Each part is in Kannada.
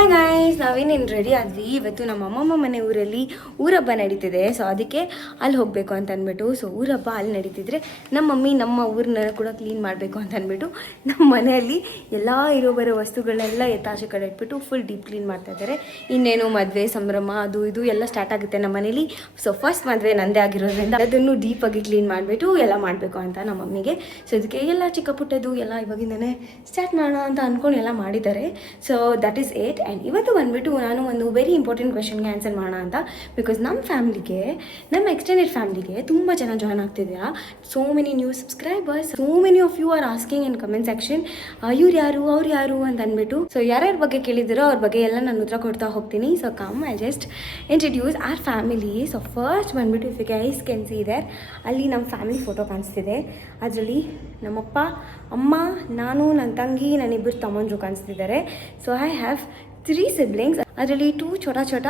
ಹಾಯ್ ಗಾಯ್ಸ್, ನಾವೇನೇನು ರೆಡಿ ಆದ್ವಿ. ಇವತ್ತು ನಮ್ಮ ಅಮ್ಮಮ್ಮ ಮನೆ ಊರಲ್ಲಿ ಊರಹಬ್ಬ ನಡೀತಿದೆ. ಸೊ ಅದಕ್ಕೆ ಅಲ್ಲಿ ಹೋಗಬೇಕು ಅಂತ ಅಂದ್ಬಿಟ್ಟು, ಸೊ ಊರಹಬ್ಬ ಅಲ್ಲಿ ನಡೀತಿದ್ರೆ ನಮ್ಮ ಮಮ್ಮಿ ನಮ್ಮ ಊರನ್ನ ಕೂಡ ಕ್ಲೀನ್ ಮಾಡಬೇಕು ಅಂತ ಅಂದ್ಬಿಟ್ಟು ನಮ್ಮ ಮನೆಯಲ್ಲಿ ಎಲ್ಲ ಇರೋ ಬರೋ ವಸ್ತುಗಳನ್ನೆಲ್ಲ ಎತ್ತಾಚೆ ಕಡೆ ಇಟ್ಬಿಟ್ಟು ಫುಲ್ ಡೀಪ್ ಕ್ಲೀನ್ ಮಾಡ್ತಾ ಇದ್ದಾರೆ. ಇನ್ನೇನು ಮದುವೆ ಸಂಭ್ರಮ ಅದು ಇದು ಎಲ್ಲ ಸ್ಟಾರ್ಟ್ ಆಗುತ್ತೆ ನಮ್ಮ ಮನೇಲಿ. ಸೊ ಫಸ್ಟ್ ಮದುವೆ ನಂದೇ ಆಗಿರೋದ್ರಿಂದ ಅದನ್ನು ಡೀಪಾಗಿ ಕ್ಲೀನ್ ಮಾಡಿಬಿಟ್ಟು ಎಲ್ಲ ಮಾಡಬೇಕು ಅಂತ ನಮ್ಮ ಮಮ್ಮಿಗೆ. ಸೊ ಇದಕ್ಕೆ ಎಲ್ಲ ಚಿಕ್ಕ ಪುಟ್ಟದು ಎಲ್ಲ ಇವಾಗಿಂದನೇ ಸ್ಟಾರ್ಟ್ ಮಾಡೋಣ ಅಂತ ಅಂದ್ಕೊಂಡು ಎಲ್ಲ ಮಾಡಿದ್ದಾರೆ. So that is it. And ಇವತ್ತು ಬಂದುಬಿಟ್ಟು ನಾನು ಒಂದು ವೆರಿ ಇಂಪಾರ್ಟೆಂಟ್ ಕ್ವೆಶನ್ಗೆ ಆನ್ಸರ್ ಮಾಡೋಣ ಅಂತ. ಬಿಕಾಸ್ ನಮ್ಮ ಫ್ಯಾಮ್ಲಿಗೆ, ನಮ್ಮ ಎಕ್ಸ್ಟೆಂಡೆಡ್ ಫ್ಯಾಮ್ಲಿಗೆ ತುಂಬ ಜನ ಜಾಯ್ನ್ ಆಗ್ತಿದ್ದೀರಾ. So many new subscribers, so many of you are asking in comment section ಇವ್ರು ಯಾರು ಅವ್ರು ಯಾರು ಅಂತ ಅಂದ್ಬಿಟ್ಟು. ಸೊ ಯಾರ್ಯಾರ ಬಗ್ಗೆ ಕೇಳಿದಿರೋ ಅವ್ರ ಬಗ್ಗೆ ಎಲ್ಲ ನಾನು ಉತ್ತರ ಕೊಡ್ತಾ ಹೋಗ್ತೀನಿ. So come I just introduce our family. So first ಬಂದುಬಿಟ್ಟು if you guys can see there, ಅಲ್ಲಿ ನಮ್ಮ ಫ್ಯಾಮಿಲಿ ಫೋಟೋ ಕಾಣಿಸ್ತಿದೆ. ಅದರಲ್ಲಿ ನಮ್ಮಪ್ಪ, ಅಮ್ಮ, ನಾನು, ನನ್ನ ತಂಗಿ, ನನ್ನಿಬ್ಬರು ತಮ್ಮಂದರು ಕಾಣಿಸ್ತಿದ್ದಾರೆ. So I have 3 siblings. ಅದರಲ್ಲಿ 2 ಛೋಟ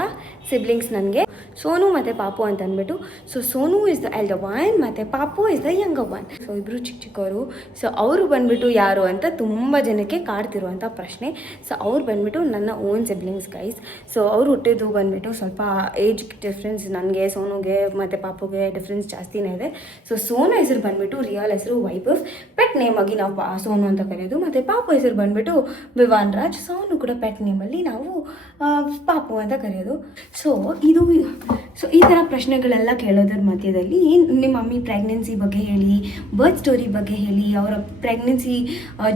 ಸಿಬ್ಲಿಂಗ್ಸ್ ನನಗೆ, ಸೋನು ಮತ್ತು ಪಾಪು ಅಂತ ಅಂದ್ಬಿಟ್ಟು. So Sonu is the elder one ಮತ್ತು ಪಾಪು is the younger one. So ಇಬ್ಬರು ಚಿಕ್ಕವರು. ಸೊ ಅವರು ಬಂದುಬಿಟ್ಟು ಯಾರು ಅಂತ ತುಂಬ ಜನಕ್ಕೆ ಕಾಡ್ತಿರುವಂಥ ಪ್ರಶ್ನೆ. ಸೊ ಅವ್ರು ಬಂದುಬಿಟ್ಟು ನನ್ನ ಓನ್ ಸಿಬ್ಲಿಂಗ್ಸ್ ಗೈಸ್. ಸೊ ಅವ್ರು ಹುಟ್ಟಿದ್ದು ಬಂದುಬಿಟ್ಟು ಸ್ವಲ್ಪ ಏಜ್ ಡಿಫ್ರೆನ್ಸ್ ನನಗೆ, ಸೋನುಗೆ ಮತ್ತು ಪಾಪುಗೆ ಡಿಫ್ರೆನ್ಸ್ ಜಾಸ್ತಿನೇ ಇದೆ. ಸೊ ಸೋನು ಹೆಸರು ಬಂದುಬಿಟ್ಟು ರಿಯಲ್ ಹೆಸರು ವೈಭವ್, ಪೆಟ್ ನೇಮ್ ಆಗಿ ನಾವು ಸೋನು ಅಂತ ಕರೆಯೋದು. ಮತ್ತು ಪಾಪು ಹೆಸರು ಬಂದುಬಿಟ್ಟು ವಿವಾನ್ ರಾಜ್. ಸೋನು ಕೂಡ ಪೆಟ್ ನೇಮಲ್ಲಿ ನಾವು ಪಾಪು ಅಂತ ಕರೆಯೋದು. ಸೊ ಈ ಥರ ಪ್ರಶ್ನೆಗಳೆಲ್ಲ ಕೇಳೋದ್ರ ಮಧ್ಯದಲ್ಲಿ ನಿಮ್ಮ ಮಮ್ಮಿ ಪ್ರೆಗ್ನೆನ್ಸಿ ಬಗ್ಗೆ ಹೇಳಿ, ಬರ್ತ್ ಸ್ಟೋರಿ ಬಗ್ಗೆ ಹೇಳಿ, ಅವರ ಪ್ರೆಗ್ನೆನ್ಸಿ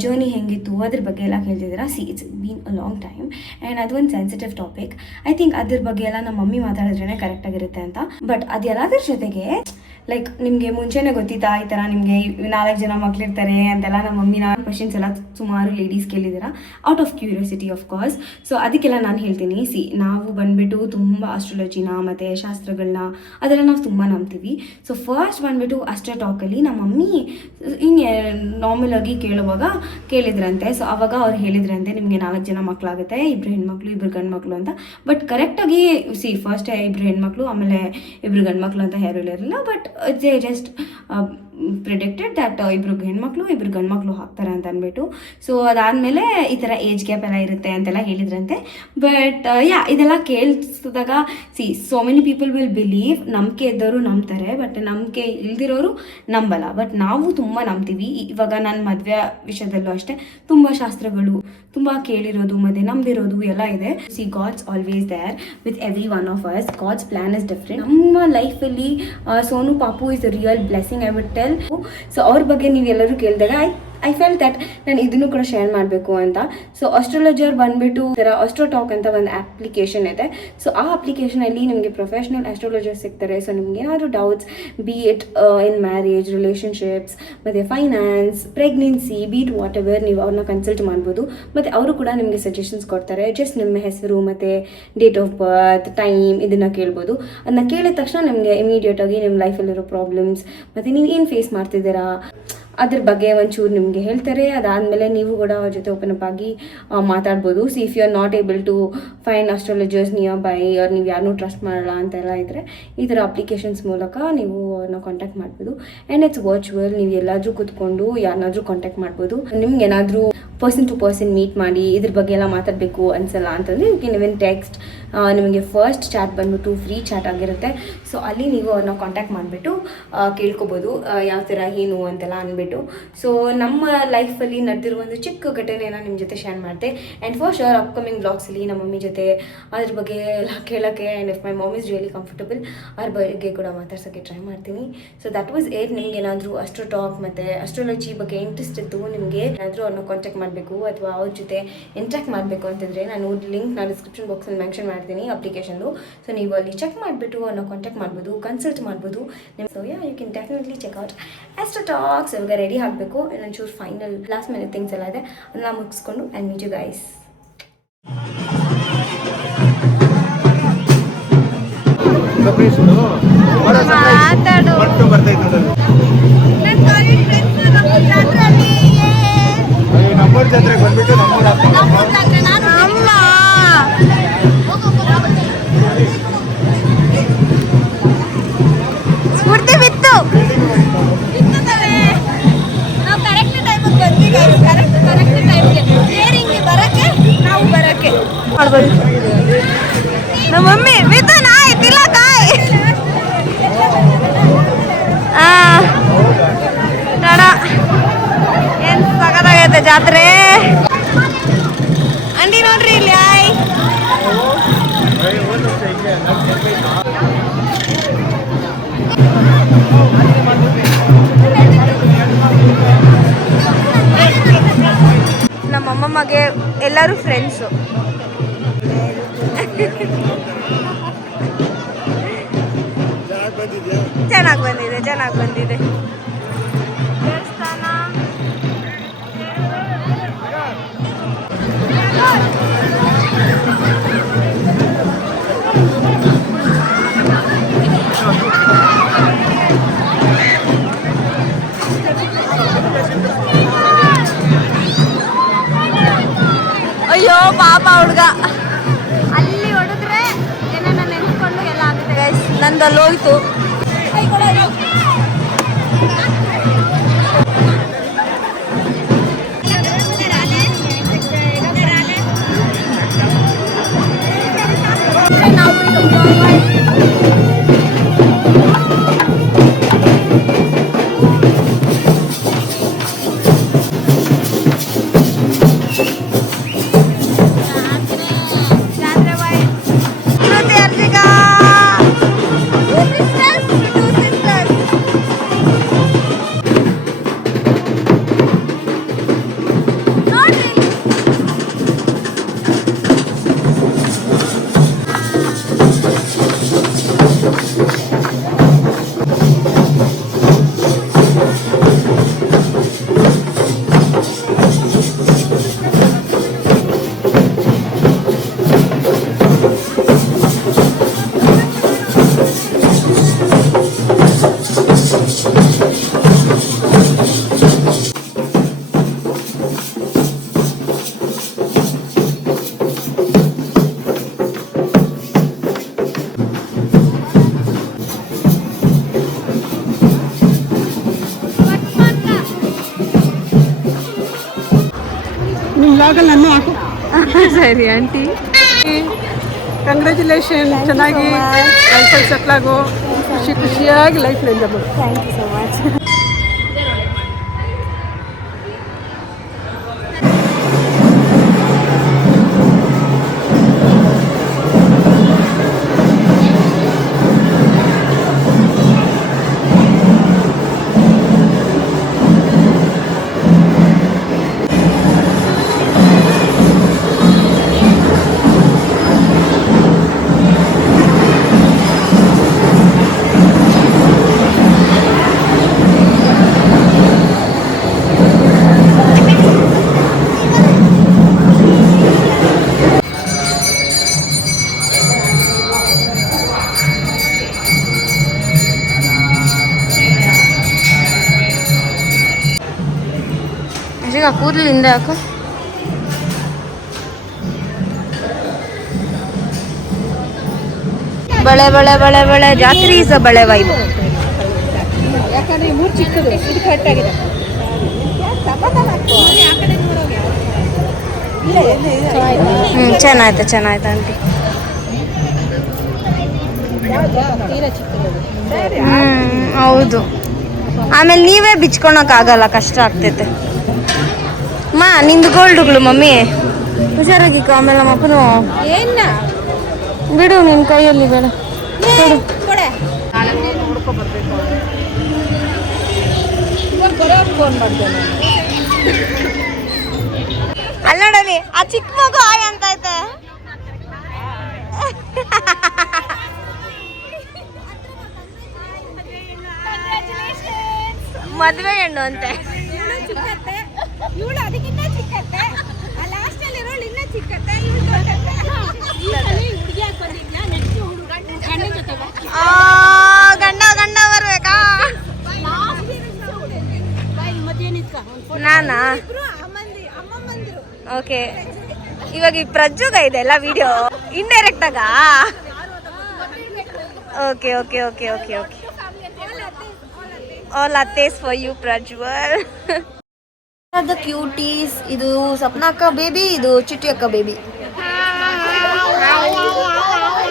ಜರ್ನಿ ಹೆಂಗಿತ್ತು ಅದ್ರ ಬಗ್ಗೆ ಎಲ್ಲ ಕೇಳ್ತಿದ್ದೀರಾ. It's been a long time and ಅದೊಂದು ಸೆನ್ಸಿಟಿವ್ ಟಾಪಿಕ್. ಐ ಥಿಂಕ್ ಅದ್ರ ಬಗ್ಗೆ ಎಲ್ಲ ನಮ್ಮ ಮಮ್ಮಿ ಮಾತಾಡಿದ್ರೇ ಕರೆಕ್ಟಾಗಿರುತ್ತೆ ಅಂತ. ಬಟ್ ಅದೆಲ್ಲದ್ರ ಜೊತೆಗೆ ಲೈಕ್ ನಿಮಗೆ ಮುಂಚೆನೇ ಗೊತ್ತಿತ್ತಾ ಈ ಥರ ನಿಮಗೆ 4 ಜನ ಮಕ್ಕಳಿರ್ತಾರೆ ಅಂತೆಲ್ಲ ನಮ್ಮ ಮಮ್ಮಿನ ಕ್ವಶನ್ಸ್ ಎಲ್ಲ ಸುಮಾರು ಲೇಡೀಸ್ ಕೇಳಿದ್ದೀರಾ, out of curiosity of course. So ಅದಕ್ಕೆಲ್ಲ ನಾನು ಹೇಳ್ತೀನಿ. ನಾವು ಬಂದುಬಿಟ್ಟು ತುಂಬ ಆಸ್ಟ್ರಾಲಜಿನ ಮತ್ತು ಶಾಸ್ತ್ರಗಳನ್ನ ಅದೆಲ್ಲ ನಾವು ತುಂಬ ನಂಬ್ತೀವಿ. ಸೊ ಫಸ್ಟ್ ಬಂದುಬಿಟ್ಟು ಅಸ್ಟ್ರೋ ಟಾಕಲ್ಲಿ ನಮ್ಮ ಮಮ್ಮಿ ನಾರ್ಮಲ್ ಆಗಿ ಕೇಳುವಾಗ ಕೇಳಿದ್ರಂತೆ. ಸೊ ಆವಾಗ ಅವ್ರು ಹೇಳಿದ್ರಂತೆ ನಿಮಗೆ 4 ಜನ ಮಕ್ಕಳಾಗುತ್ತೆ, 2 ಹೆಣ್ಮಕ್ಳು 2 ಗಂಡು ಮಕ್ಕಳು ಅಂತ. ಬಟ್ ಕರೆಕ್ಟಾಗಿ ಫಸ್ಟ್ 2 ಹೆಣ್ಮಕ್ಳು ಆಮೇಲೆ 2 ಗಂಡು ಮಕ್ಕಳು ಅಂತ ಯಾರು ಹೇಳಿರಲಿಲ್ಲ. But they just predicted that 2 ಹೆಣ್ಮಕ್ಳು 2 ಗಂಡು ಮಕ್ಕಳು ಹಾಕ್ತಾರೆ ಅಂತ ಅಂದ್ಬಿಟ್ಟು. ಸೊ ಅದಾದಮೇಲೆ ಈ ಥರ ಏಜ್ ಗ್ಯಾಪ್ ಎಲ್ಲ ಇರುತ್ತೆ ಅಂತೆಲ್ಲ ಹೇಳಿದ್ರಂತೆ. ಬಟ್ ಇದೆಲ್ಲ ಕೇಳಿಸಿದಾಗ so many people will believe. ನಂಬಿಕೆ ಇದ್ದವರು ನಂಬ್ತಾರೆ, ಬಟ್ ನಂಬಿಕೆ ಇಲ್ದಿರೋರು ನಂಬಲ್ಲ. ಬಟ್ ನಾವು ತುಂಬ ನಂಬ್ತೀವಿ. ಇವಾಗ ನನ್ನ ಮದುವೆ ವಿಷಯದಲ್ಲೂ ಅಷ್ಟೇ ತುಂಬ ಶಾಸ್ತ್ರಗಳು ತುಂಬ ಕೇಳಿರೋದು ಮತ್ತು ನಂಬಿರೋದು ಎಲ್ಲ ಇದೆ. God's always there with every one of us. God's plan is different. ನಮ್ಮ ಲೈಫಲ್ಲಿ Sonu Papu is a real blessing I would tell. So ಅವ್ರ ಬಗ್ಗೆ ನೀವೆಲ್ಲರೂ ಕೇಳಿದಾಗ ಐ ಫೆಲ್ ದ್ಯಾಟ್ ನಾನು ಇದನ್ನು ಕೂಡ ಶೇರ್ ಮಾಡಬೇಕು ಅಂತ. ಸೊ ಅಸ್ಟ್ರಾಲಜರ್ ಬಂದುಬಿಟ್ಟು ಥರ ಅಸ್ಟ್ರೋ ಟಾಕ್ ಅಂತ ಒಂದು ಅಪ್ಲಿಕೇಶನ್ ಇದೆ. ಸೊ ಆ ಅಪ್ಲಿಕೇಶನಲ್ಲಿ ನಿಮಗೆ ಪ್ರೊಫೆಷ್ನಲ್ ಅಸ್ಟ್ರಾಲಜರ್ ಸಿಗ್ತಾರೆ. ಸೊ ನಿಮ್ಗೆ ಏನಾದರೂ doubts, be it in marriage, relationships ಮತ್ತು finance, pregnancy, be it whatever, ನೀವು ಅವ್ರನ್ನ ಕನ್ಸಲ್ಟ್ ಮಾಡ್ಬೋದು. ಮತ್ತು ಅವರು ಕೂಡ ನಿಮಗೆ ಸಜೆಷನ್ಸ್ ಕೊಡ್ತಾರೆ. ಜಸ್ಟ್ ನಿಮ್ಮ ಹೆಸರು ಮತ್ತು ಡೇಟ್ ಆಫ್ ಬರ್ತ್, ಟೈಮ್ ಇದನ್ನು ಕೇಳ್ಬೋದು. ಅದನ್ನ ಕೇಳಿದ ತಕ್ಷಣ ನಿಮಗೆ ಇಮಿಡಿಯೇಟಾಗಿ ನಿಮ್ಮ ಲೈಫಲ್ಲಿರೋ ಪ್ರಾಬ್ಲಮ್ಸ್ ಮತ್ತು ನೀವು ಏನು ಫೇಸ್ ಮಾಡ್ತಿದ್ದೀರಾ ಅದ್ರ ಬಗ್ಗೆ ಒಂಚೂರು ನಿಮಗೆ ಹೇಳ್ತಾರೆ. ಅದಾದಮೇಲೆ ನೀವು ಕೂಡ ಅವ್ರ ಜೊತೆ ಓಪನ್ ಅಪ್ ಆಗಿ ಮಾತಾಡ್ಬೋದು. If you are not able to find astrologers nearby, ಅವ್ರು ನೀವು ಯಾರನ್ನೂ ಟ್ರಸ್ಟ್ ಮಾಡಲ್ಲ ಅಂತೆಲ್ಲ ಇದ್ದರೆ ಈ ಥರ ಅಪ್ಲಿಕೇಶನ್ಸ್ ಮೂಲಕ ನೀವು ಅವ್ರನ್ನ ಕಾಂಟ್ಯಾಕ್ಟ್ ಮಾಡ್ಬೋದು. And it's virtual. ನೀವು ಎಲ್ಲಾದರೂ ಕೂತ್ಕೊಂಡು ಯಾರನ್ನಾದ್ರೂ ಕಾಂಟ್ಯಾಕ್ಟ್ ಮಾಡ್ಬೋದು. ನಿಮ್ಗೆ ಏನಾದರೂ ಪರ್ಸನ್ ಟು ಪರ್ಸನ್ ಮೀಟ್ ಮಾಡಿ ಇದ್ರ ಬಗ್ಗೆ ಎಲ್ಲ ಮಾತಾಡಬೇಕು ಅನ್ಸಲ್ಲ ಅಂತಂದರೆ ಯು ಕ್ಯಾನ್ ಇವನ್ ಟೆಕ್ಸ್ಟ್. ನಿಮಗೆ ಫಸ್ಟ್ ಚಾಟ್ ಬಂದ್ಬಿಟ್ಟು ಫ್ರೀ ಚಾಟ್ ಆಗಿರುತ್ತೆ. ಸೊ ಅಲ್ಲಿ ನೀವು ಅವ್ರನ್ನ ಕಾಂಟ್ಯಾಕ್ಟ್ ಮಾಡಿಬಿಟ್ಟು ಕೇಳ್ಕೊಬೋದು ಯಾವ ಥರ ಏನು ಅಂತೆಲ್ಲ ಅಂದ್ಬಿಟ್ಟು. ಸೊ ನಮ್ಮ ಲೈಫಲ್ಲಿ ನಡೆದಿರೋ ಒಂದು ಚಿಕ್ಕ ಘಟನೆನ ನಿಮ್ಮ ಜೊತೆ ಶೇರ್ ಮಾಡಿದೆ. ಆ್ಯಂಡ್ ಫಾರ್ ಶೋರ್ ಅಪ್ಕಮಿಂಗ್ ಬ್ಲಾಗ್ಸಲ್ಲಿ ನಮ್ಮ ಮಮ್ಮಿ ಜೊತೆ ಅದ್ರ ಬಗ್ಗೆ ಎಲ್ಲ ಕೇಳೋಕ್ಕೆ, and if my mom is really comfortable ಅವ್ರ ಬಗ್ಗೆ ಕೂಡ ಮಾತಾಡ್ಸೋಕ್ಕೆ ಟ್ರೈ ಮಾಡ್ತೀನಿ. So that was it. ನಿಮ್ಗೆ ಏನಾದರೂ ಅಸ್ಟ್ರೋ ಟಾಕ್ ಮತ್ತು ಅಸ್ಟ್ರಾಲಜಿ ಬಗ್ಗೆ ಇಂಟ್ರೆಸ್ಟ್ ಇತ್ತು, ನಿಮಗೆ ಏನಾದರೂ ಅವ್ರನ್ನ ಕಾಂಟ್ಯಾಕ್ಟ್ ಮಾಡಬೇಕು ಅಥವಾ ಅವ್ರ ಜೊತೆ ಇಂಟ್ರಾಕ್ಟ್ ಮಾಡಬೇಕು ಅಂತಂದರೆ ನಾನು ಲಿಂಕ್ನ ಡಿಸ್ಕ್ರಿಪ್ಷನ್ ಬಾಕ್ಸಲ್ಲಿ ಮೆನ್ಷನ್ ಮಾಡ್ತೀನಿ ಅಪ್ಲಿಕೇಶನ್ದು. ಸೊ ನೀವು ಅಲ್ಲಿ ಚೆಕ್ ಮಾಡಿಬಿಟ್ಟು ಅವ್ರನ್ನ ಕಾಂಟ್ಯಾಕ್ಟ್ ಮಾಡ್ಬೋದು, ಕನ್ಸಲ್ಟ್ ಮಾಡ್ಬೋದು. So you can definitely check out Astro Talks. ಇವಾಗ ರೆಡಿ ಆಗಬೇಕು. ಒಂಚೂರು ಫೈನಲ್ ಲಾಸ್ಟ್ ಮಿನಿಟ್ ಥಿಂಗ್ಸ್ ಎಲ್ಲ ಇದೆ, ಅದನ್ನ ಮುಗಿಸ್ಕೊಂಡು ಆ್ಯಂಡ್ ಮೀಟ್ ಯು ಗೈಸ್. ನಮ್ಮೂರ ಜಾತ್ರೆಗೆ ಬಂದ್ಬಿಟ್ಟು ಸ್ಫೂರ್ತಿ ಬಿತ್ತು. ನಾವು ಕರೆಕ್ಟ್ ಟೈಮಿಗೆ ಬಂದ್ವಿ. ಕರೆಕ್ಟ್ ಟೈಮ್ಗೆ ಬರೋಕ್ಕೆ ನಾವು ಬರೋಕ್ಕೆ ಮಾಡ್ಬೋದು. ನಮ್ಮ ಮಮ್ಮಿ ಮಿಥುನ್ ಆಯ್ ತಿಲಕ್ ಆಯ್ ತಡ ಏನ್ ಸಗದಾಗೈತೆ ಜಾತ್ರೆ. ಅಂಡಿ ನೋಡ್ರಿ ಇಲ್ಲಿ ಆಯ್. ನಮ್ಮ ಅಮ್ಮಮ್ಮಗೆ ಎಲ್ಲರೂ ಫ್ರೆಂಡ್ಸು. ಚೆನ್ನಾಗಿ ಬಂದಿದೆ ದೇವಸ್ಥಾನ. ಅಯ್ಯೋ ಪಾಪ ಹುಡುಗ ಅಲ್ಲಿ ಹೊಡೆದ್ರೆ ಏನನ್ನ ನೆನ್ಸ್ಕೊಂಡು ಎಲ್ಲ ಆಗುತ್ತೆ ಗೈಸ್. ನಂದು ಅಲ್ಲಿ ಹೋಯ್ತು. ನಾನು ಹಾಕು. ಸರಿ ಆಂಟಿ, ಕಂಗ್ರ್ಯಾಚುಲೇಷನ್. ಚೆನ್ನಾಗಿ ಲೈಫಲ್ಲಿ ಸೆಟ್ಲ್ ಆಗೋ, ಖುಷಿಯಾಗಿ ಲೈಫ್ ಎಂಜಾಯ್ ಮಾಡು. Thank you so much. ಈಗ ಕೂದಲು ಹಿಂದೆ ಹಾಕು. ಬಳೆ ಬಳೆ ಬಳೆ ಬಳೆ ಜಾತ್ರೆ ಈಸ ಬಳೆ ವೈಬ್. ಯಾಕಂದ್ರೆ ಮೂರು ಚಿಕ್ಕದು, ಇದು ಕರೆಕ್ಟ್ ಆಗಿದೆ. ಚೆನ್ನಾಯ್ತು ಆಂಟಿ. ಹೌದು, ಆಮೇಲೆ ನೀವೇ ಬಿಚ್ಕೊಳಕ್ಕಾಗಲ್ಲ, ಕಷ್ಟ ಆಗ್ತೈತೆ. ಮಾ ನಿಂದು ಗೋಲ್ಡ್ಗಳು ಮಮ್ಮಿ ಹುಷಾರಾಗಿಕ್ಕ. ಆಮೇಲೆ ನಮ್ಮ ಅಪ್ಪನು ಏನ ಬಿಡು, ನಿನ್ನ ಕೈಯಲ್ಲಿ ಬೇಡ. ಅಲ್ಲೋಡಲಿ ಆ ಚಿಕ್ಕ ಮಗು ಆಯ್ ಅಂತ ಐತೆ. ಮದುವೆ ಹೆಣ್ಣು ಅಂತೆ. ಗಂಡ ಗಂಡ ಬರ್ಬೇಕಾ? ನಾನಾ? ಓಕೆ, ಇವಾಗ ಈ ಪ್ರಜ್ಜುಗ ಇದೆ ಎಲ್ಲ ವಿಡಿಯೋ ಇಂಡೈರೆಕ್ಟ್ ಆಗ. Okay okay okay okay okay all ಅತ್ತೇಸ್ for you Prajwal. The cuties. ಇದು ಸಪ್ನಾ ಅಕ್ಕ ಬೇಬಿ, ಇದು ಚಿಟ್ಟಿ ಅಕ್ಕ ಬೇಬಿ.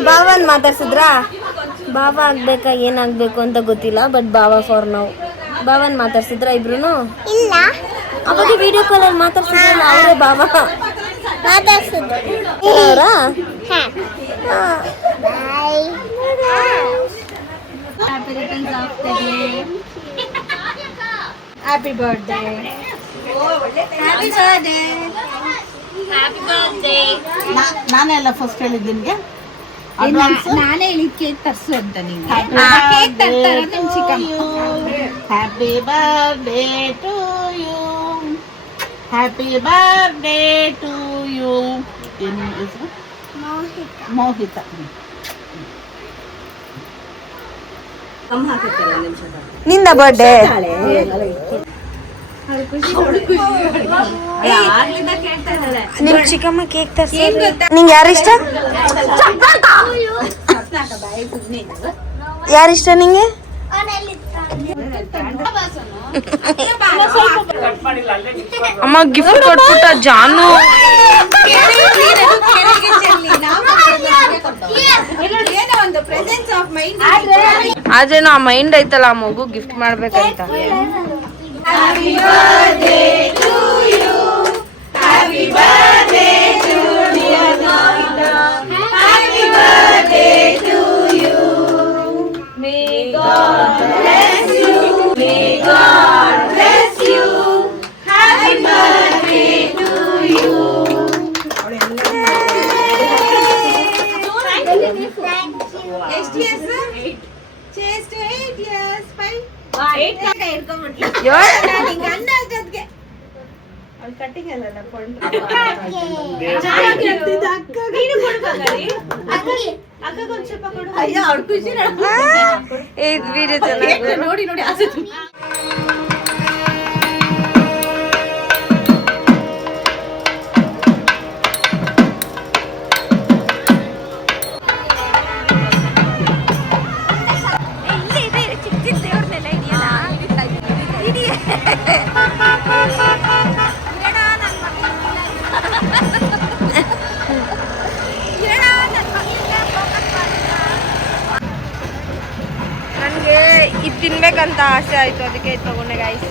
ಬಾವನ್ ಮಾತಾಡ್ಸಿದ್ರಾ? ಬಾವ ಆಗ್ಬೇಕಾ ಏನಾಗ್ಬೇಕು ಅಂತ ಗೊತ್ತಿಲ್ಲ, ಬಟ್ ಬಾವ ಫಾರ್ ನಾವು. ಬಾವನ್ ಮಾತಾಡ್ಸಿದ್ರ ಇಬ್ರು? ಇಲ್ಲ ಅವಾಗ ವಿಡಿಯೋ ಕಾಲಲ್ಲಿ ಮಾತಾಡ್ಸಿದ್ರಲ್ಲ ಅವರೇ ಬಾವ ಮಾತಾಡ್ಸಿದ್ರು. ಅವರಾ? ಬಾಯ್. Happy birthday. ನಾನೆಲ್ಲ ಫಸ್ಟ್ ಹೇಳಿದ್ದು ನಿನ್ಗೆ ನಾನೇ ಹೇಳಿದ್ ಕೇಕ್ ತರ್ಸು ಅಂತ ನೀನು. Happy birthday to you, happy birthday to you. ಏನು ಹೆಸರು? ಮೋಹಿತ. ನಿಂದ ಬರ್ಡೇ ನಿಮ್ ಚಿಕ್ಕಮ್ಮ ಕೇಕ್ ತರ್ಸಿ. ನಿಂಗೆ ಯಾರಿಷ್ಟ? ಯಾರಿಷ್ಟ ನಿಂಗೆ? ಅಮ್ಮ ಗಿಫ್ಟ್ ಕೊಟ್ಬಿಟ್ಟ ಜಾನು. ಆದ್ರೇನು ಆ ಮೈಂಡ್ ಐತಲ್ಲ ಆ ಮಗು ಗಿಫ್ಟ್ ಮಾಡ್ಬೇಕಂತ. ನೋಡಿ ನೋಡಿ ನನಗೆ ಇದು ತಿನ್ಬೇಕಂತ ಆಸೆ ಆಯ್ತು, ಅದಕ್ಕೆ ಇದು ತಗೊಂಡೆ ಗಾಯ್ಸ್.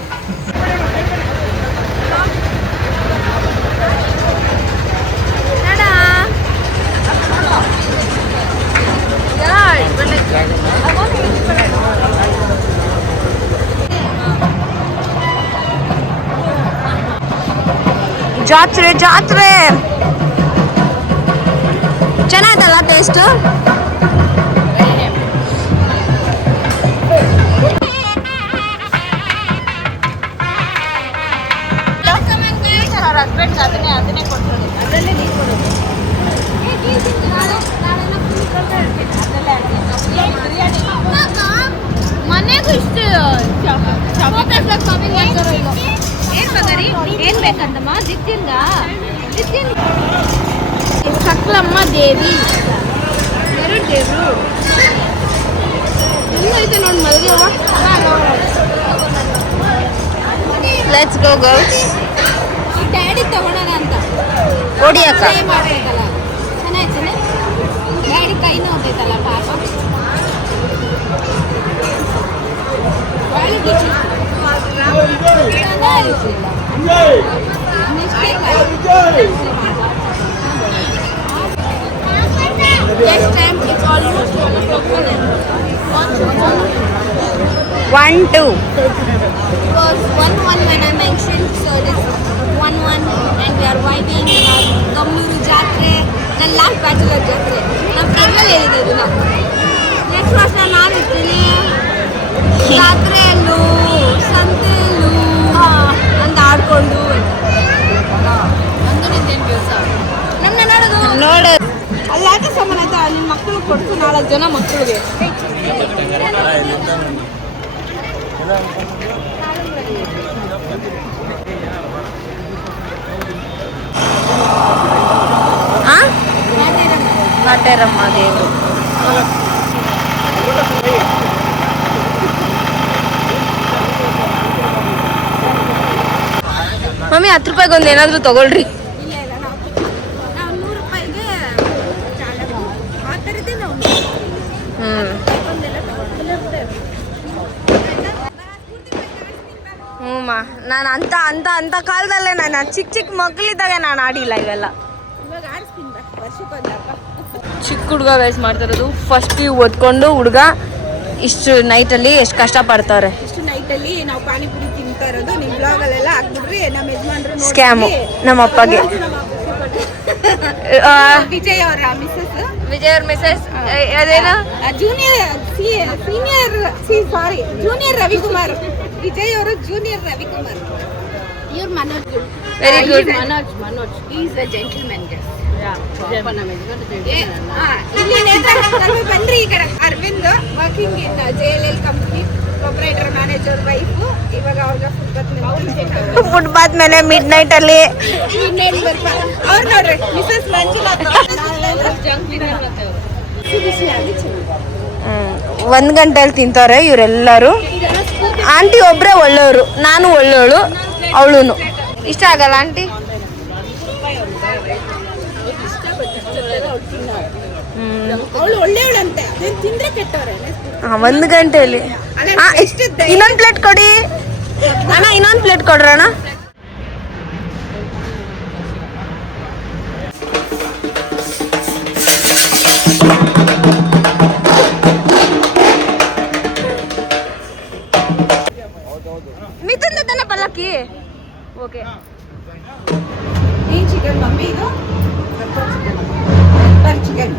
ಜಾತ್ರೆ ಜಾತ್ರೆ ಚೆನ್ನಾಯ್ತಲ್ಲ ಟೇಸ್ಟ್? ಅದನ್ನೇ ಕೊಡ್ತಾರೆ. ಅದರಲ್ಲೇ ನೀರು ಕೊಡೋದು. ಮನೆಗೂ ಇಷ್ಟು ಏನ್ ಬಗರಿ ಏನ್ ಬೇಕಂತಮ್ಮ? ಜಿತ್ತಿಂದ ಸಕ್ಲಮ್ಮ ದೇವಿ, ಎರಡು ದೇವ್ರು ಐತೆ ನೋಡಿ. ಮದುವೆ ಲೆಟ್ಸ್ ಗೋ ಗರ್ಲ್ಸ್. ಡ್ಯಾಡಿ ತಗೊಳೋಣ ಅಂತ ಕೊಡಿ ಅಕ್ಕ. ಮಾಡ್ಬೇಕಲ್ಲ, ಚೆನ್ನಾಯ್ತಾನೆ. ಡ್ಯಾಡಿ ಕೈನೂ ಹೋಗ್ತೈತಲ್ಲ ಪಾಪ. Next time it's almost 1, 2 because 1 when I mentioned, so this 1 and we are vibing. Gamluru ಜಾತ್ರೆ, ನನ್ನ ಲಾಸ್ಟ್ ಬ್ಯಾಚುಲರ್ ಜಾತ್ರೆ. ನಮ್ಮ ಫ್ರೆಂಡಲ್ಲಿ ಹೇಳಿದೆ ಇದನ್ನ. ನೆಕ್ಸ್ಟ್ ವರ್ಷ ನಾನು ಇರ್ತೀನಿ ಜಾತ್ರೆಯಲ್ಲೂ ಸಂತೆಯಲ್ಲೂ ಅಂತ ಆಡ್ಕೊಂಡು. ನಂದು ನಿಂದೇನು ಕೆಲಸ? ನಮ್ಮನ್ನ ನೋಡೋದು ಅಲ್ಲಿ ಯಾಕೆ ಸಾಮಾನು ಆಯ್ತಾ? ನಿಮ್ಮ ಮಕ್ಕಳು ಕೊಡ್ತು 4 ಜನ ಮಕ್ಕಳಿಗೆ. ಕಾಟೇರಮ್ಮ ದೇವರು. ಮಮ್ಮಿ 10 ರೂಪಾಯಿಗೆ ಒಂದು ಏನಾದರೂ ತಗೊಳ್ರಿ. ನಾವು 100 ರೂಪಾಯಿಗೆ ಆ ಥರದ್ದೇ ನಾವು ನಾನು ಅಂತ ಅಂತ ಅಂತ ಕಾಲದಲ್ಲೇ ನಾನು ಚಿಕ್ಕ ಮಕ್ಕಳಿದ್ದಾಗ ನಾನು ಆಡಿಲ್ಲ ಇವೆಲ್ಲ. ಇವಾಗ ಆಡಿಸ್ತೀನಿ ವರ್ಷಕ್ಕೊಂದಪ್ಪ. ಚಿಕ್ಕ ಹುಡುಗ ವೇಸ್ಟ್ ಮಾಡ್ತಿರೋದು ಫಸ್ಟ್ ಓದ್ಕೊಂಡು ಹುಡುಗ ಇಷ್ಟು ನೈಟಲ್ಲಿ ಎಷ್ಟು ಕಷ್ಟಪಡ್ತಾರೆ. ಇಷ್ಟು ನೈಟಲ್ಲಿ ನಾವು ಪಾನಿಪುರಿ ತಿಂತಾ ಇರೋದು ನಿಮ್ಮ ಬ್ಲಾಗಲ್ಲೆಲ್ಲ ಹಾಕ್ಬಿಡ್ರಿ. ನಮ್ಮ ಯಜಮಾನ್ರು ಸ್ಕ್ಯಾಮು ನಮ್ಮ ಅಪ್ಪಗೆ. ವಿಜಯ್ ಅವರ ಮಿಸ್ಸಸ್, ವಿಜಯ್ ಅವ್ರ ಮಿಸಸ್ ಅದೇನು ಜೂನಿಯರ್ ರವಿಕುಮಾರ್. ವಿಜಯ್ ಅವರು ಜೂನಿಯರ್ ರವಿಕುಮಾರ್. ಇವ್ರು Manoj. Very good. Manoj is a gentleman. ಇಲ್ಲಿ ನೇತ್ರಾವತಿ ಬನ್ರಿ ಈ ಕಡೆ. Aravind working in JLL company, proprietor manager wife. ಇವಾಗ ಅವ್ರ ಫುಟ್ಪಾತ್ ಮೇಲೆ ಮಿಡ್ ನೈಟ್ ಅಲ್ಲಿ ಅವ್ರು ನೋಡ್ರಿ ಮಿಸಸ್ ಮಂಜುನಾಥ್. 1 ಗಂಟೆಯಲ್ಲಿ ತಿಂತಾರೆ ಇವರೆಲ್ಲರೂ. ಆಂಟಿ ಒಬ್ರೆ ಒಳ್ಳೆಯವರು, ನಾನು ಒಳ್ಳೆಯವಳು, ಅವಳು ಇಷ್ಟ ಆಗಲ್ಲ ಆಂಟಿ. ಅವಳು ಒಳ್ಳೆಯವಳಂತೆ, ಅದೇನ್ ತಿಂದ್ರೆ ಕೆಟ್ಟವ್ರೆ. 1 ಗಂಟೆಯಲ್ಲಿ ಇನ್ನೊಂದು ಪ್ಲೇಟ್ ಕೊಡಿ ಅಣ್ಣ, ಇನ್ನೊಂದು ಪ್ಲೇಟ್ ಕೊಡ್ರಣ್ಣ. ಮಿಥುನ್ ಜೊತೆನೆ ಪಲ್ಲಕ್ಕಿ. ಓಕೆ, ಈ ಚಿಕನ್ ಮಮ್ಮಿ, ಇದು ಪೆಪ್ಪರ್ ಚಿಕನ್,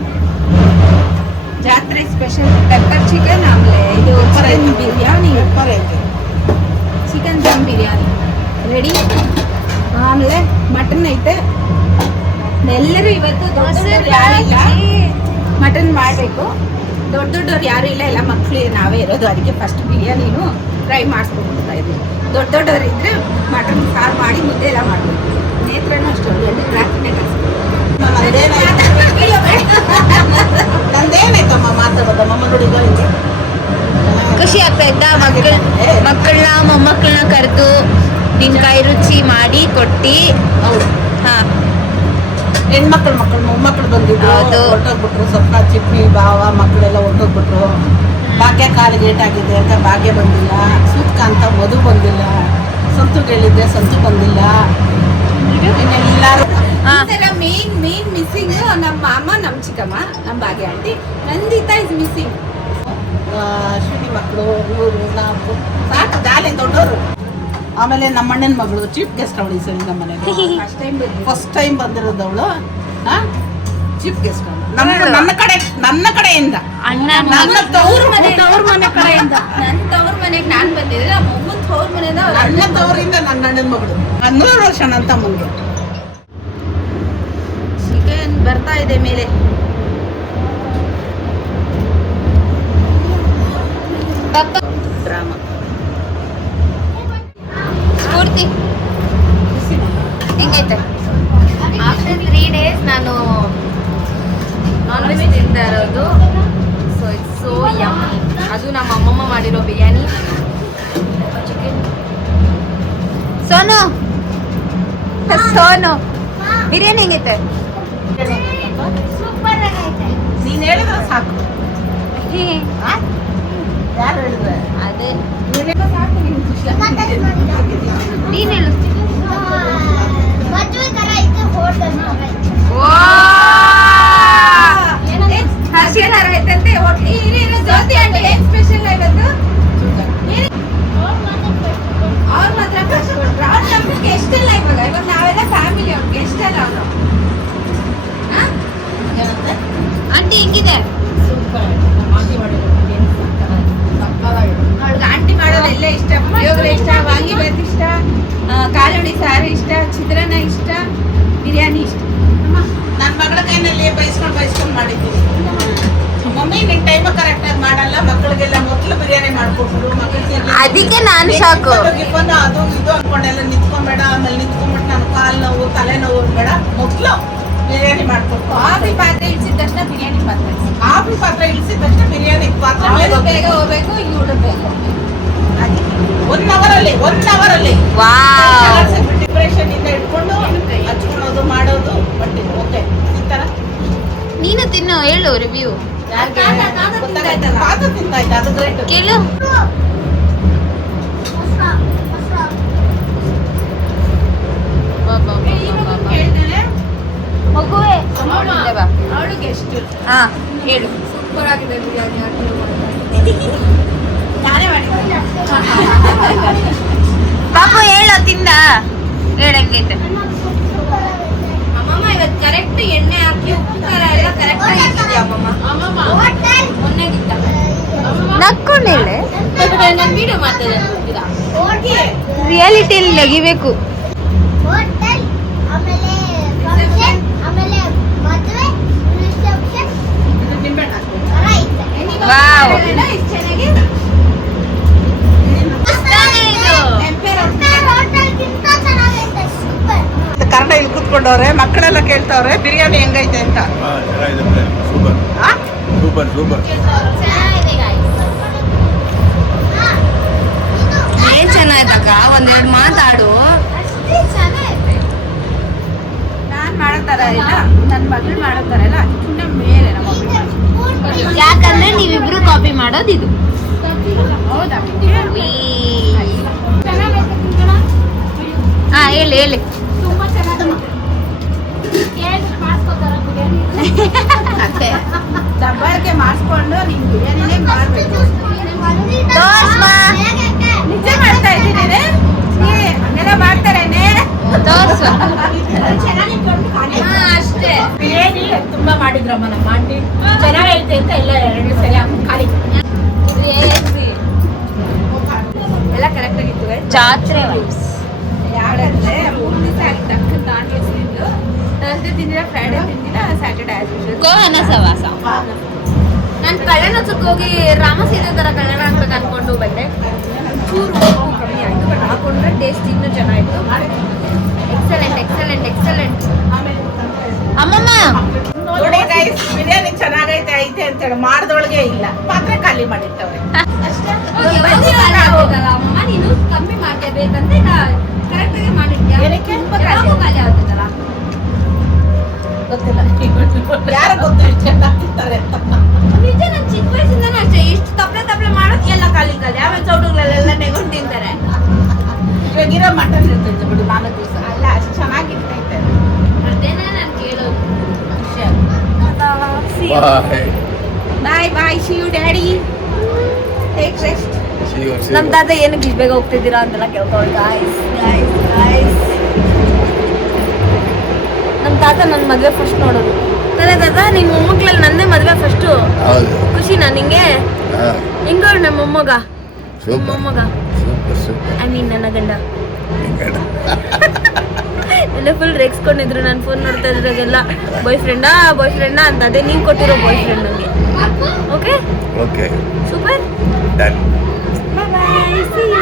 ಜಾತ್ರೆ ಸ್ಪೆಷಲ್ ಪೆಪ್ಪರ್ ಚಿಕನ್. ಆಮೇಲೆ ಇದು chicken biryani, chicken dum biryani ready. ಆಮೇಲೆ ಮಟನ್ ಐತೆ. ಎಲ್ಲರೂ ಇವತ್ತು ದೊಡ್ಡವ್ರು ಯಾರಿಲ್ಲ, ಮಟನ್ ಮಾಡಬೇಕು. ದೊಡ್ಡವ್ರು ಯಾರು ಇಲ್ಲ, ಎಲ್ಲ ಮಕ್ಕಳು ನಾವೇ ಇರೋದು. ಅದಕ್ಕೆ ಫಸ್ಟ್ ಬಿರಿಯಾನಿನೂ ಟ್ರೈ ಮಾಡಿಸ್ಕೊಂಡ್ಬಿಡ್ತಾ ಇದ್ವಿ. ದೊಡ್ಡವ್ರು ಇದ್ರೆ ಮಟನ್ ಸಾರು ಮಾಡಿ ಮುದ್ದೆ ಎಲ್ಲ ಮಾಡಬೇಕು. ನೇತ್ರನೂ ಅಷ್ಟು ಎರಡು ರಾತ್ರಿನೇ ಕಳಿಸ್ಬೇಕು. ನಂದೇನಾಯ್ತಮ್ಮ ಮಾತಾಡೋದಮ್ಮ ಮಗಳಿಗ ಖುಷಿ ಆಗ್ತಾ ಇದ್ದ. ಮಕ್ಕಳನ್ನ ಮೊಮ್ಮಕ್ಕಳನ್ನ ಕರೆದು ನಿನ್ ಕೈ ರುಚಿ ಮಾಡಿ ಕೊಟ್ಟು. ಹೌದು, ಹಾ, ಹೆಣ್ಮಕ್ಳು ಮೊಮ್ಮಕ್ಕಳು ಬಂದಿದ್ರು, ಹೌದು. ಹೊರಟೋಗ್ಬಿಟ್ರು. ಸ್ವಲ್ಪ ಚಿಪ್ಪಿ ಭಾವ ಮಕ್ಕಳೆಲ್ಲ ಹೊರಟೋಗ್ಬಿಟ್ರು. ಭಾಗ್ಯ ಕಾಲಿಗೆ ಏಟಾಗಿದೆ ಅಂತ ಭಾಗ್ಯ ಬಂದಿಲ್ಲ. ಸೂತ್ಕ ಅಂತ ಮಧು ಬಂದಿಲ್ಲ. ಸಂತುಗೆ ಹೇಳಿದ್ದೆ, ಸಂತು ಬಂದಿಲ್ಲ. ಇನ್ನೆಲ್ಲರೂ ಮೇನ್ ಮಿಸ್ಸಿಂಗ್ ನಮ್ಮ ಮಾಮ, ನಮ್ಮ ಚಿಕ್ಕಮ್ಮ, ನಮ್ಮ Bhagya aunty. Nandita is missing. Ashwini ಮಕ್ಕಳು, ಇವರು, ನಾವು ಸಾಕು ಜಾಲಿ ದೊಡ್ಡವರು. ಆಮೇಲೆ ನಮ್ಮ ಅಣ್ಣನ ಮಗಳು ಚೀಫ್ ಗೆಸ್ಟ್ ಅವಳು ಈ ಸರಿ ನಮ್ಮ ಮನೆಗೆ ಫಸ್ಟ್ ಟೈಮ್ ಬಂದಿರೋದು ಅವಳು. ಚೀಫ್ ಗೆಸ್ಟ್ ಅವಳು ನನ್ನ ಕಡೆಯಿಂದ, ನನ್ನ ತವ್ರ ಮನೆ ಕಡೆಯಿಂದ. ನನ್ನ ತವ್ರ ಮನೆಗೆ ನಾನು ಬಂದಿದ್ದೆ. ನಮ್ಮ ಅಮ್ಮನ ತವ್ರ ಮನೆಯಿಂದ, ನನ್ನ ತವರಿಂದ ನನ್ನ ಅಣ್ಣನ ಮಗಳು 100 ವರ್ಷ ನನ್ನ ತಮ್ಮಂಗೆ. ಚಿಕನ್ ಬರ್ತಾ ಇದೆ ಮೇಲೆ. ಡ್ರಾಮಾ ಸ್ಫೂರ್ತಿ ಹೆಂಗೈತೆ? ಆಫ್ಟರ್ 3 days ನಾನು ನಾನ್ ವೆಜ್ ತಿಂತಾ ಇರೋದು. So it's so yum. ಅದು ನಮ್ಮ ಅಮ್ಮಮ್ಮ ಮಾಡಿರೋ ಬಿರಿಯಾನಿ ಚಿಕನ್. ಸೋನು ಬಿರಿಯಾನಿ ಹೆಂಗೈತೆ? ನೀನು ಹೇಳಿದ್ರೆ ಸಾಕು. ಯಾರು ಹೇಳಿದ್ರೆ ಅದೇ ಸಾಕು. ನೀನು ಖುಷಿ ನೀನು ಹೇಳು. ಮದುವೆ ತರ ಇತ್ತು, ಹೋಟೆಲ್ ತರ ಇತ್ತು. ಹಸಿ ಥರ ಐತಂತೆ. ಜ್ಯೋತಿ ಆಂಟಿ ಏನ್ ಸ್ಪೆಷಲ್ ಇವತ್ತು? ಅವ್ರ ಮಾತ್ರ ಫಸ್ಟ್ ಕೊಟ್ರು. ಅವ್ರು ನಮ್ಗೆ ಗೆಸ್ಟ್ ಅಲ್ಲ ಇವಾಗ ನಾವೆಲ್ಲ ಫ್ಯಾಮಿಲಿ. ಅವ್ರು ಗೆಸ್ಟ್ ಅಲ್ಲ ಅವರು. ಆಂಟಿ ಹೆಂಗಿದೆ? ಅವ್ಳಿಗೆ ಆಂಟಿ ಮಾಡೋದೆಲ್ಲ ಇಷ್ಟ. ಪುಳಿಯೋಗರೆ ಇಷ್ಟ, ವಾಂಗಿಬಾತ್ ಇಷ್ಟ, ಕಾಳುಡಿ ಸಾರು ಇಷ್ಟ, ಚಿತ್ರಾನ್ನ ಇಷ್ಟ, ಬಿರಿಯಾನಿ ಇಷ್ಟ. ನನ್ನ ಮಗಳ ಕೈನಲ್ಲಿ ಬೈಸ್ಕೊಂಡು ಮಾಡಿದ್ದೀನಿ. ಮಮ್ಮಿ ನಿನ್ ಟೈಮ್ ಕರೆಕ್ಟಾಗಿ ಮಾಡಲ್ಲ, ಮಕ್ಕಳಿಗೆಲ್ಲ ಮೊದಲು ಬಿರಿಯಾನಿ ಮಾಡ್ಕೊಟ್ರು. ಮಕ್ಕಳಿಗೆ ಅದಕ್ಕೆ ನಾನು ಶಾಕು. ಗಿಫನ್ ಅದು ಇದು ಅನ್ಕೊಂಡೆಲ್ಲ ನಿಂತ್ಕೊಂಬೇಡ. ಆಮೇಲೆ ನಿಂತ್ಕೊಂಡ್ಬಿಟ್ಟು ನನ್ನ ಕಾಲು ನೋವು ತಲೆನೋವು ಬೇಡ, ಮೊದಲು ಬಿರಿಯಾನಿ ಮಾಡ್ಕೊಟ್ಟು. ಕಾಫಿ ಪಾತ್ರೆ ಇಳಿಸಿದ ತಕ್ಷಣ ಬಿರಿಯಾನಿ ಪಾತ್ರೆ, ಕಾಫಿ ಪಾತ್ರೆ ಇಳಿಸಿದ ತಕ್ಷಣ ಬಿರಿಯಾನಿ ಪಾತ್ರೆ ಬೇಗ ಹೋಗ್ಬೇಕು. ಇವ್ರು ಬೇಗ 1 ಅವರಲ್ಲಿ ಡಿಪ್ರೆಷನ್ ಇಂದ ಇಟ್ಕೊಂಡು ಹಚ್ಕೊಳ್ಳೋದು ಮಾಡೋದು ಬಟ್ಟೆ. ಓಕೆ, ತಿಂತಾರ? ನೀನು ತಿನ್ನು, ಹೇಳು ರಿವ್ಯೂ. ಪಾತ್ರೆ ತಿಂತಾಯ್ತು, ಅದು ಗ್ರೇಟ್. ಕೇಳು. ಮಗುವೆ ಅವಳಿಗೆ ಎಷ್ಟು ಹಾ ಹೇಳು ಸೂಪರ್ ಆಗಿದೆ ಬಿರಿಯಾನಿ ನಾನೇ ಮಾಡಿದ್ದೆ. ಪಾಪು ಹೇಳು ತಿಂದ ಹೇಳಂಗೈತೆ ಅಮ್ಮಮ್ಮ ಇವತ್ತು ಕರೆಕ್ಟ್ ಎಣ್ಣೆ ಹಾಕಿ ಉಪ್ಪು ಖಾರ ಎಲ್ಲ ಕರೆಕ್ಟ್ ಆಗಿ ಹಾಕಿದ್ಯಾ ಅಮ್ಮಮ್ಮ ಮೊನ್ನೆಗಿತ್ತ ನಕ್ಕೊಂಡು ಹೇಳೆ ನಾನು ವಿಡಿಯೋ ಮಾಡ್ತೇನೆ ರಿಯಾಲಿಟಿಯಲ್ಲಿ ನಗಿಬೇಕು ಹೋಟೆಲ್ ಆಮೇಲೆ ಫಂಕ್ಷನ್ ಆಮೇಲೆ ಮದುವೆ ರಿಸೆಪ್ಷನ್ ಇದು ನಿಂಬೆಹಣ್ಣು ಹಾಕ್ಬೇಕು. ವಾವ್ ಚೆನ್ನಾಗಿ ಹೋಟೆಲ್ಗಿಂತ ಚೆನ್ನಾಗೈತೆ ಸೂಪರ್ ಕನ್ನಡ ಇಲ್ಲಿ ಕೂತ್ಕೊಂಡವ್ರೆ ಮಕ್ಕಳೆಲ್ಲ ಕೇಳ್ತಾವ್ರೆ ಬಿರಿಯಾನಿ ಹೆಂಗೈತೆ ಅಂತ. ಚೆನ್ನಾಗಿದೆ ಸೂಪರ್ ಆ? ಸೂಪರ್ ಸೂಪರ್ ಚೆನ್ನಾಗಿದೆ ಗಾಯ್ಸ್ ಏನ್ ಚೆನ್ನಾಯ್ತಕ್ಕ ಒಂದೆರಡು ಮಾತಾಡು ಅಷ್ಟೇ ಚೆನ್ನಾಗೈತೆ ನಾನ್ ಮಾಡೋ ತರ ಇಲ್ಲ, ನನ್ನ ಮಗಳು ಮಾಡೋ ತರ ಇಲ್ಲ, ಅದಕ್ಕಿಂತ ಮೇಲೆ ನಮ್ಮ ಮಗಳು ಮಾಡೋದು. ಯಾಕಂದ್ರೆ ನೀವಿಬ್ರು ಕಾಪಿ ಮಾಡೋದು ಇದು ಹೌದಾ? ಹಾ ಹೇಳಿ ಹೇಳಿ ಅಷ್ಟೇ ದಬ್ಬಾಳಿಕೆ ಮಾಡಿಸ್ಕೊಂಡು ನೀನ್ ಬಿರಿಯಾನಿನೇ ಮಾಡ್ಬೇಕು. ತೋರ್ಸ್ಮಾ. ನಿಜ ಮಾಡ್ತಾ ಇದ್ದೀನಿ ಹಂಗೆಲ್ಲ ಮಾಡ್ತಾರೇನೆ. ತೋರ್ಸು ಅಷ್ಟೇ ಬಿರಿಯಾನಿ ತುಂಬಾ ಮಾಡಿದ್ರಮ್ಮ ನಮ್ಮ ಆಂಟಿ, ಚೆನ್ನಾಗೈತೆ ಅಂತ ಎಲ್ಲ 2 ಸಲ ಖಾಲಿ. ಎಲ್ಲ ಕರೆಕ್ಟ್ ಆಗಿತ್ತು ಜಾತ್ರೆ ವೈಬ್ಸ್ ಯಾಕಂದ್ರೆ 3 ದಿವಸ ಆಗಿತ್ತು ಅಕ್ಕ ನಾನ್ ವೆಜ್ ತಿಂದು, ಥರ್ಸ್ಡೇ ತಿಂದಿಲ್ಲ, ಫ್ರೈಡೇ ತಿಂದಿಲ್ಲ, ಸ್ಯಾಟರ್ಡೇ ಆಸ್ ಯೂಶುವಲ್. ಗೋಹನ ಸವಾಸ ನಾನು ಕಳ್ಳನೋತ್ಸವಕ್ಕೆ ಹೋಗಿ ರಾಮಸೀತೆ ಥರ ಕಳ್ಳನ ಹಾಕ್ಬೇಕು ಅನ್ಕೊಂಡು ಬಂದೆ. ಚೂರು ಉಪ್ಪು ಕಮ್ಮಿ ಆಯಿತು, ಬಟ್ ಹಾಕೊಂಡ್ರೆ ಟೇಸ್ಟ್ ಇನ್ನೂ ಚೆನ್ನಾಗಿತ್ತು. ಎಕ್ಸಲೆಂಟ್ ಎಕ್ಸಲೆಂಟ್ ಎಕ್ಸಲೆಂಟ್ ಅಮ್ಮಮ್ಮ ನೋಡಿ ಗೈಸ್, ಬಿರಿಯಾನಿ ಚೆನ್ನಾಗೈತೆ ಐತೆ ಅಂತೇಳಿ ಮಾಡ್ದೊಳಗೆ ಇಲ್ಲ, ಪಾತ್ರೆ ಖಾಲಿ ಮಾಡಿರ್ತವ್ರೆ. ಅಮ್ಮ ನೀನು ಕಮ್ಮಿ ಮಾಡ್ತೇ ಬೇಕಂದ್ರೆ ಕರೆಕ್ಟ್ ಆಗಿ ಮಾಡಿರ್ತೀಯ ಏನಕ್ಕೆ? ಯಾವಾಗೂ ಖಾಲಿ ಆಗುತ್ತಲ್ಲ ಗೊತ್ತಿಲ್ಲ, ಯಾರು ಗೊತ್ತಿರ್ತಾರೆ ಅಂತ. ನಿಜ ನನ್ನ ಚಿಕ್ಕ ವಯಸ್ಸಿಂದನೂ ಅಷ್ಟೇ, ಇಷ್ಟು ತಪ್ಪಲೆ ಮಾಡೋದು ಎಲ್ಲ ಖಾಲಿ ಆಮೇಲೆ ಚೌಟುಗಳೆಲ್ಲ ನೆಗೊಂಡು ತಿಂತಾರೆ. ಇವಾಗಿರೋ ಮಟನ್ ಇರ್ತೈತೆ ಬಿಡು 4 ದಿವಸ ಅಲ್ಲ, ಅಷ್ಟು ಚೆನ್ನಾಗಿರ್ತೈತೆ. ಅದೇನೇ ನಾನು ಕೇಳೋದು. Bye bye, see you daddy, take rest. ನಮ್ಮ ತಾತ ಏನಕ್ಕೆ ಇಷ್ಟು ಬೇಗ ಹೋಗ್ತಿದ್ದೀರಾ ಅಂತೆಲ್ಲ ಕೇಳ್ಕೊಂಡು ಗಾಯ್ಸ್ ಗಾಯ್ಸ್ ಗಾಯ್ಸ್ ನಮ್ಮ ತಾತ ನನ್ನ ಮದುವೆ ಫಸ್ಟ್ ನೋಡೋದು. ತಾನೇ ತಾತ ನಿಮ್ಮ ಮೊಮ್ಮಕ್ಳಲ್ಲಿ ನನ್ನೇ ಮದುವೆ ಫಸ್ಟು. ಹೌದು ಖುಷಿನಾ ನಿಂಗೆ? ಹೆಂಗವ್ರು ನಮ್ಮ ಮೊಮ್ಮಗ? ಸೂಪರ್ ಮೊಮ್ಮಗ ಸೂಪರ್ ಸೂಪರ್ ಐ ಮೀನ್ ನನ್ನ ಗಂಡ ಎಲ್ಲ ಫುಲ್ ರೇಗ್ಸ್ಕೊಂಡಿದ್ರು. ನಾನು ಫೋನ್ ನೋಡ್ತಾ ಇದ್ರಾಗೆಲ್ಲ ಬಾಯ್ ಫ್ರೆಂಡಾ ಅಂತ. ಅದೇ ನೀವು ಕೊಟ್ಟಿರೋ ಬಾಯ್ ಫ್ರೆಂಡ್ ನನಗೆ. Okay okay super done bye bye see you.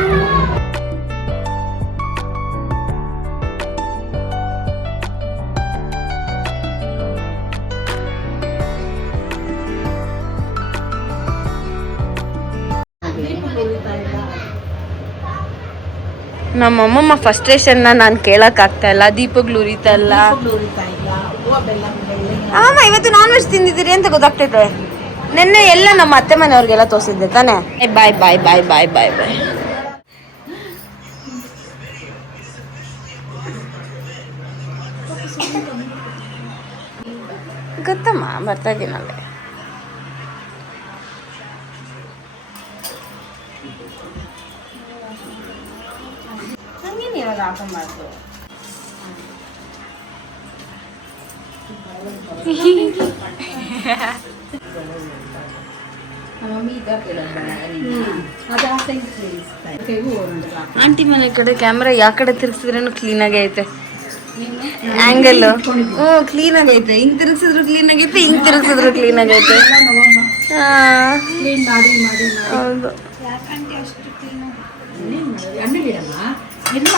ನಮ್ಮಮ್ಮ ಫ್ರಸ್ಟ್ರೇಷನ್ನ ನಾನು ಕೇಳೋಕ್ಕಾಗ್ತಾ ಇಲ್ಲ. ದೀಪಗಳು ಉರಿತಾ ಇಲ್ಲ. ಅಮ್ಮ ಇವತ್ತು ನಾನ್ ವೆಜ್ ತಿಂದಿದ್ದೀರಿ ಅಂತ ಗೊತ್ತಾಗ್ತೈತೆ. ನಿನ್ನೆ ಎಲ್ಲ ನಮ್ಮ ಅತ್ತೆ ಮನೆಯವ್ರಿಗೆಲ್ಲ ತೋರಿಸಿದ್ದೆ ತಾನೇ. ಬಾಯ್ ಬಾಯ್ ಬಾಯ್ ಬಾಯ್ ಬಾಯ್ ಬಾಯ್. ಗೊತ್ತಮ್ಮ ಬರ್ತಾ ಇದ್ದೀನಲ್ಲೇ. ಹಂಗೇನು ಇವಾಗ ಹಾಕೊಂಬಾರ್ದು. ಆಂಟಿ ಮನೆ ಕಡೆ ಕ್ಯಾಮ್ರಾ ಯಾವ ಕಡೆ ತಿರ್ಗಿಸಿದ್ರೂ ಕ್ಲೀನಾಗಿ ಐತೆ. ಆಂಗಲ್ ಕ್ಲೀನ್ ಆಗೈತೆ. ಹಿಂಗ್ ತಿರ್ಗಿಸಿದ್ರು ಕ್ಲೀನ್ ಆಗೈತೆ, ಹಿಂಗ್ ತಿರ್ಗಿಸಿದ್ರು ಕ್ಲೀನ್ ಆಗೈತೆ. ಹೌದು ಎಣ್ಣೆ ಗಿಡಮ್ಮ ಇಲ್ಲ